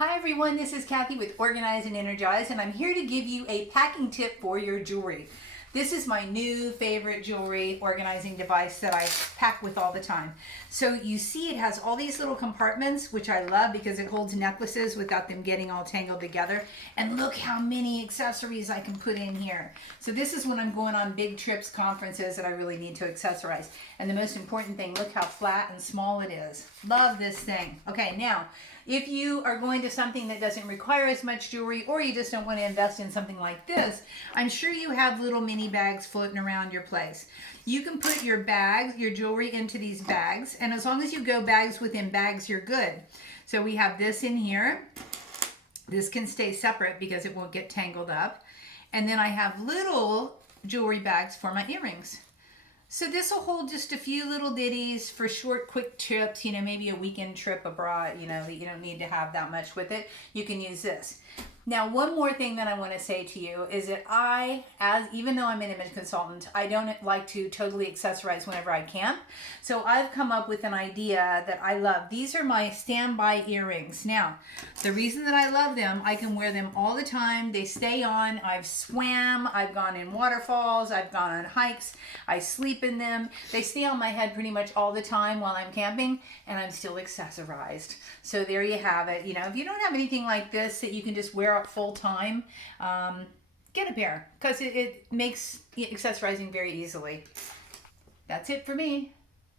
Hi everyone, this is Kathi with Organized and Energized, and I'm here to give you a packing tip for your jewelry. This is my new favorite jewelry organizing device that I pack with all the time. So you see it has all these little compartments, which I love because it holds necklaces without them getting all tangled together. And look how many accessories I can put in here. So this is when I'm going on big trips, conferences that I really need to accessorize. And the most important thing, look how flat and small it is. Love this thing. Okay, now, if you are going to something that doesn't require as much jewelry, or you just don't want to invest in something like this, I'm sure you have little mini bags floating around your place. You can put your bags, your jewelry into these bags, and as long as you go bags within bags, you're good. So we have this in here. This can stay separate because it won't get tangled up. And then I have little jewelry bags for my earrings. So this will hold just a few little ditties for short, quick trips, maybe a weekend trip abroad, that you don't need to have that much with it. You can use this. Now, one more thing that I want to say to you is that even though I'm an image consultant, I don't like to totally accessorize whenever I can. So I've come up with an idea that I love. These are my standby earrings. Now, the reason that I love them, I can wear them all the time. They stay on. I've swam. I've gone in waterfalls. I've gone on hikes. I sleep in them. They stay on my head pretty much all the time while I'm camping, and I'm still accessorized. So there you have it. If you don't have anything like this that you can just wear up full time, get a pair because it makes accessorizing very easily. That's it for me.